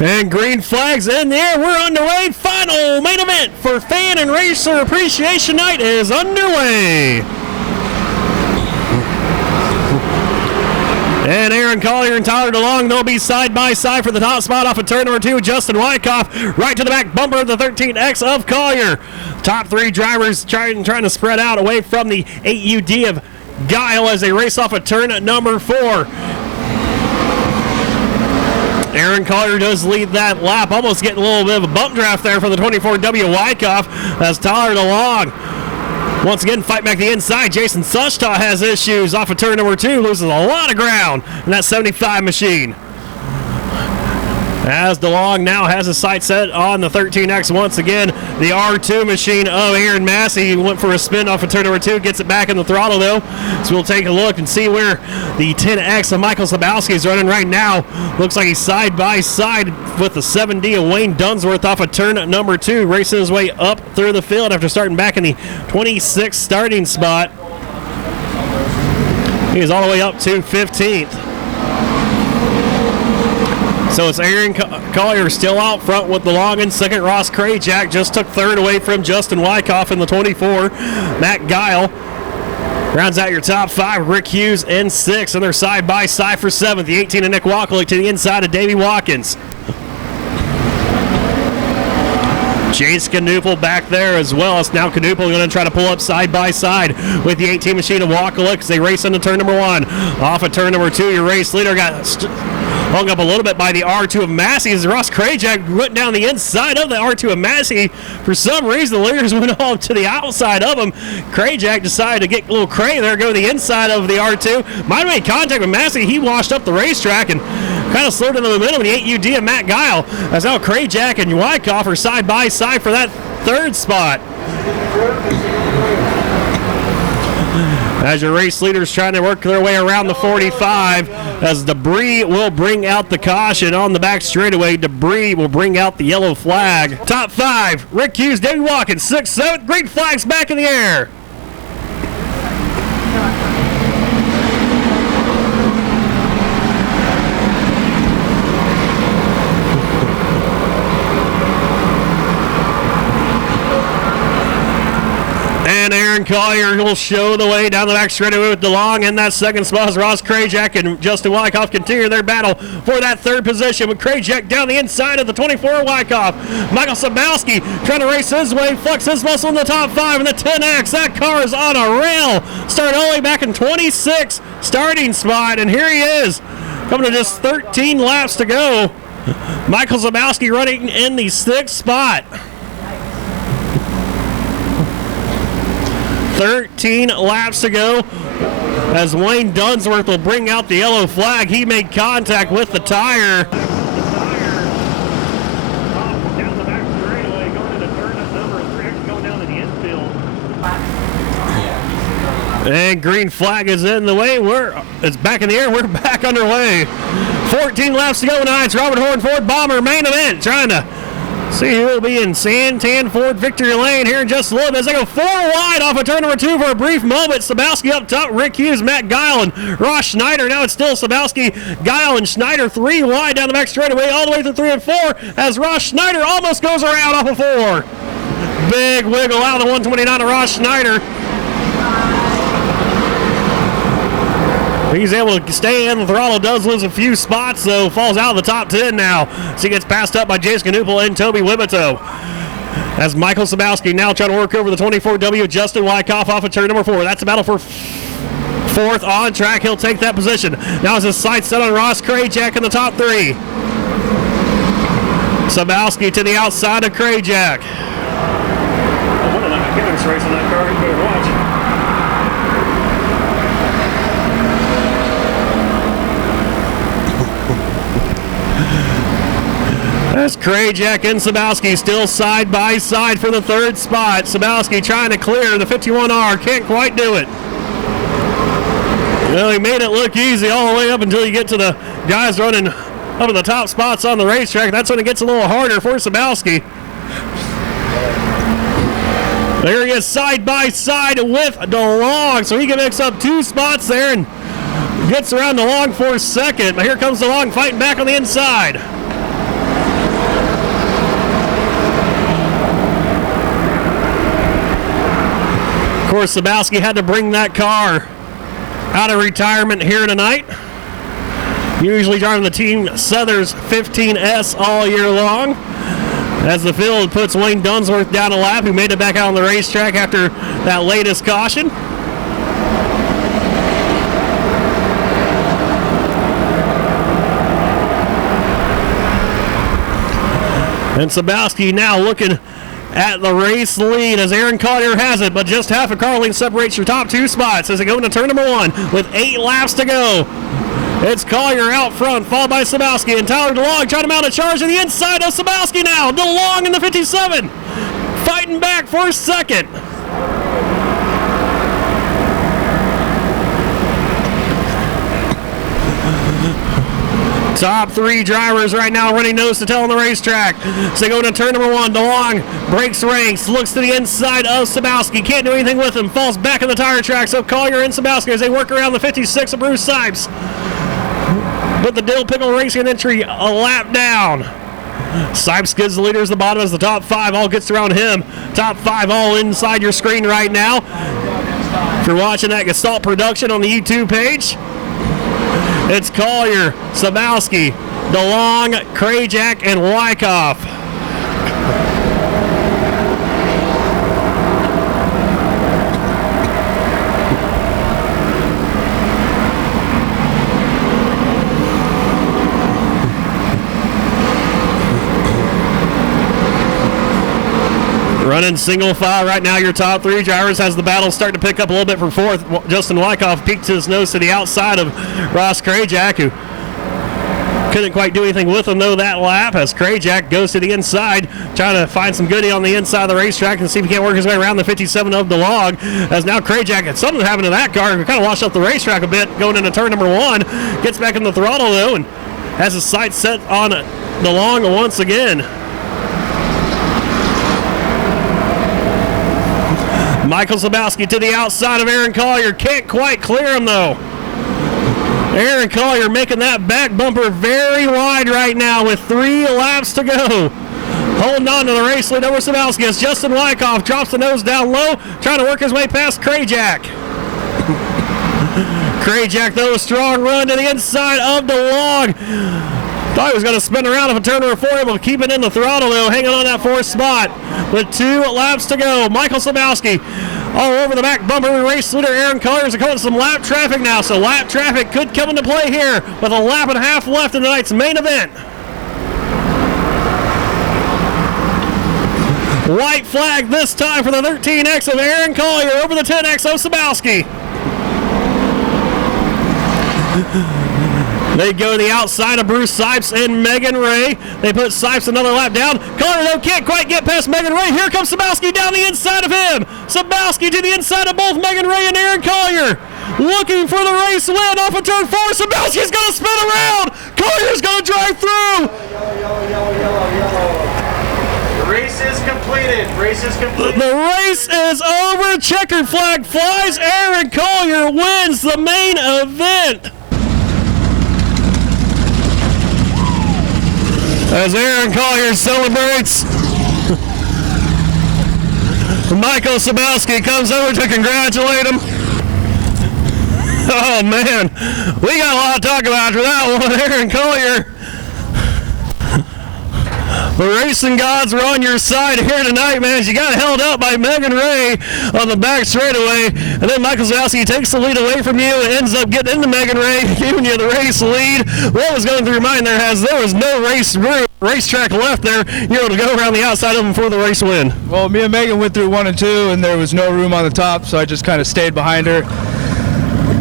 And green flags in the air. We're underway. Final main event for Fan and Racer Appreciation Night is underway. And Aaron Collier and Tyler DeLong, they'll be side by side for the top spot off of turn number 2. Justin Wyckoff right to the back bumper of the 13X of Collier. Top three drivers trying to spread out away from the 8UD of Guile as they race off of turn number 4. Aaron Collier does lead that lap, almost getting a little bit of a bump draft there for the 24W Wyckoff as Tyler DeLong once again fight back the inside. Jason Sushta has issues off of turn number 2, loses a lot of ground in that 75 machine. As DeLong now has his sight set on the 13X once again. The R2 machine of Aaron Massey went for a spin off of turn number 2, gets it back in the throttle though. So we'll take a look and see where the 10X of Michael Sabowski is running right now. Looks like he's side by side with the 7D of Wayne Dunsworth off of turn number 2, racing his way up through the field after starting back in the 26th starting spot. He is all the way up to 15th. So it's Aaron Collier still out front with DeLong in second. Ross Krajak just took third away from Justin Wyckoff in the 24. Matt Guile rounds out your top 5. Rick Hughes in 6th, and they're side by side for 7th. The 18 of Nick Wackelick to the inside of Davey Watkins. Chase Canoopel back there as well. It's now Canoopel going to try to pull up side by side with the 18 machine of Wackelick as they race into turn number 1. Off of turn number 2, your race leader got hung up a little bit by the R2 of Massey as Ross Krajak went down the inside of the R2 of Massey. For some reason, the leaders went off to the outside of him. Krajak decided to get a little cray there, go to the inside of the R2. Might have made contact with Massey. He washed up the racetrack and kind of slowed in the momentum of the 8UD of Matt Guile. As now Krajak and Wyckoff are side by side for that third spot. As your race leaders trying to work their way around the 45, as Debris will bring out the caution on the back straightaway. Debris will bring out the yellow flag. Top 5, Rick Hughes, Davey Watkins, 6th, 7th, green flags back in the air. And Aaron Collier will show the way down the back straightaway with DeLong in that second spot as Ross Krajak and Justin Wyckoff continue their battle for that third position with Krajak down the inside of the 24 Wyckoff. Michael Sabowski trying to race his way, flex his muscle in the top 5 in the 10X. That car is on a rail. Started all the way back in 26 starting spot, and here he is coming to just 13 laps to go. Michael Sabowski running in the 6th spot. 13 laps to go as Wayne Dunsworth will bring out the yellow flag. He made contact with the tire. Down the back straightaway, going into turn number 3, actually going down to the infield. And green flag is in the way. It's back in the air. We're back underway. 14 laps to go now. It's Robert Horne Ford Bomber main event trying to see who will be in Santan Ford victory lane here in just a little bit as they go 4 wide off of turn number 2 for a brief moment. Sabowski up top, Rick Hughes, Matt Guile, and Ross Schneider. Now it's still Sabowski, Guile, and Schneider 3 wide down the back straightaway all the way through 3 and 4 as Ross Schneider almost goes around off of 4. Big wiggle out of the 129 of Ross Schneider. He's able to stay in the throttle, does lose a few spots, though, falls out of the top 10 now. So he gets passed up by Jason Canoopel and Toby Wibito. As Michael Sabowski now trying to work over the 24W Justin Wyckoff off of turn number 4. That's a battle for 4th on track. He'll take that position. Now is his sights set on Ross Krajak in the top 3. Sabowski to the outside of Krajak. What a nice race in that car. You better watch. As Krajak and Sabowski still side by side for the third spot. Sabowski trying to clear the 51R, can't quite do it. Well, he made it look easy all the way up until you get to the guys running up in the top spots on the racetrack. That's when it gets a little harder for Sabowski. There he is side by side with DeLong, so he can mix up 2 spots there and gets around DeLong for second. But here comes DeLong fighting back on the inside. course, Sabowski had to bring that car out of retirement here tonight. Usually driving the Team Southers 15S all year long. As the field puts Wayne Dunsworth down a lap, who made it back out on the racetrack after that latest caution. And Sabowski now looking at the race lead as Aaron Collier has it, but just half a car length separates your top two spots as they go into turn number 1 with 8 laps to go. It's Collier out front, followed by Sabowski, and Tyler DeLong trying to mount a charge to the inside of Sabowski now. DeLong in the 57, fighting back for second. Top 3 drivers right now running nose to tail on the racetrack. So they go into turn number 1. DeLong breaks ranks, looks to the inside of Sabowski. Can't do anything with him. Falls back in the tire track. So Collier and Sabowski as they work around the 56 of Bruce Sipes. But the Dill Pickle Racing entry a lap down. Sipes gives the leaders the bottom as the top 5 all gets around him. Top 5 all inside your screen right now. If you're watching that Gestalt production on the YouTube page, it's Collier, Sabowski, DeLong, Krajak, and Wyckoff. Running single file right now, your top 3 drivers as the battle starting to pick up a little bit from 4th. Justin Wyckoff peeked his nose to the outside of Ross Krajak, who couldn't quite do anything with him though that lap as Krajak goes to the inside, trying to find some goodie on the inside of the racetrack and see if he can't work his way around the 57 of DeLong. As now Krajak, something happened to that car, kind of washed up the racetrack a bit going into turn number 1. Gets back in the throttle though and has his sights set on DeLong once again. Michael Sabowski to the outside of Aaron Collier. Can't quite clear him though. Aaron Collier making that back bumper very wide right now with 3 laps to go. Holding on to the race lead over Sabowski as Justin Wyckoff drops the nose down low, trying to work his way past Krajak. Krajak though, a strong run to the inside of DeLong. Thought he was going to spin around if a turn number 4, able to keep it in the throttle though, hanging on that 4th spot with 2 laps to go. Michael Sabowski all over the back bumper with race leader Aaron Collier is going some lap traffic now, so lap traffic could come into play here with a lap and a half left in tonight's main event. White flag this time for the 13X of Aaron Collier over the 10X of Sabowski. They go to the outside of Bruce Sipes and Megan Ray. They put Sipes another lap down. Collier, though, can't quite get past Megan Ray. Here comes Sabowski down the inside of him. Sabowski to the inside of both Megan Ray and Aaron Collier. Looking for the race win off of turn 4. Sabowski's going to spin around. Collier's going to drive through. The race is completed. The race is over. Checkered flag flies. Aaron Collier wins the main event. As Aaron Collier celebrates, Michael Sabowski comes over to congratulate him. Oh man, we got a lot to talk about after that one. Aaron Collier, the racing gods were on your side here tonight, man, as you got held up by Megan Ray on the back straightaway, and then Michael Sabowski takes the lead away from you and ends up getting into Megan Ray, giving you the race lead. What was going through your mind there, as there was no racetrack left there, you're able to go around the outside of them for the race win? Well, me and Megan went through 1 and 2, and there was no room on the top, so I just kind of stayed behind her.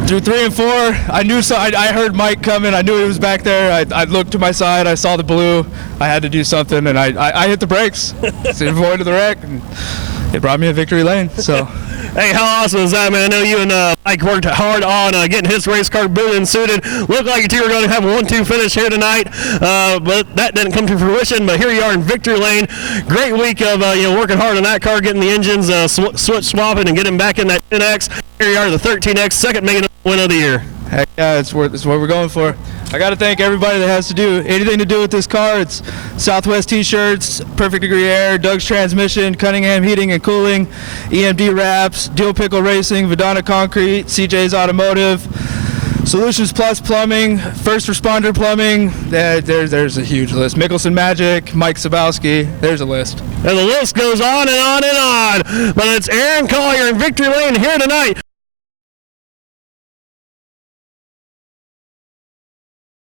Through 3 and 4, I knew I heard Mike coming. I knew he was back there. I looked to my side. I saw the blue. I had to do something, and I hit the brakes to avoid the wreck, and it brought me a victory lane. So. Hey, how awesome is that, man? I know you and Mike worked hard on getting his race car booted and suited. Looked like you two were going to have a 1-2 finish here tonight, but that didn't come to fruition. But here you are in victory lane. Great week of working hard on that car, getting the engines switch swapping and getting back in that 10X. Here you are, the 13X, second main win of the year. Heck yeah, it's what we're going for. I got to thank everybody that has to do anything to do with this car. It's Southwest T-shirts, Perfect Degree Air, Doug's Transmission, Cunningham Heating and Cooling, EMD Wraps, Deal Pickle Racing, Vidana Concrete, CJ's Automotive, Solutions Plus Plumbing, First Responder Plumbing. There's a huge list. Mickelson Magic, Mike Sabowski. There's a list. And the list goes on and on and on. But it's Aaron Collier in Victory Lane here tonight.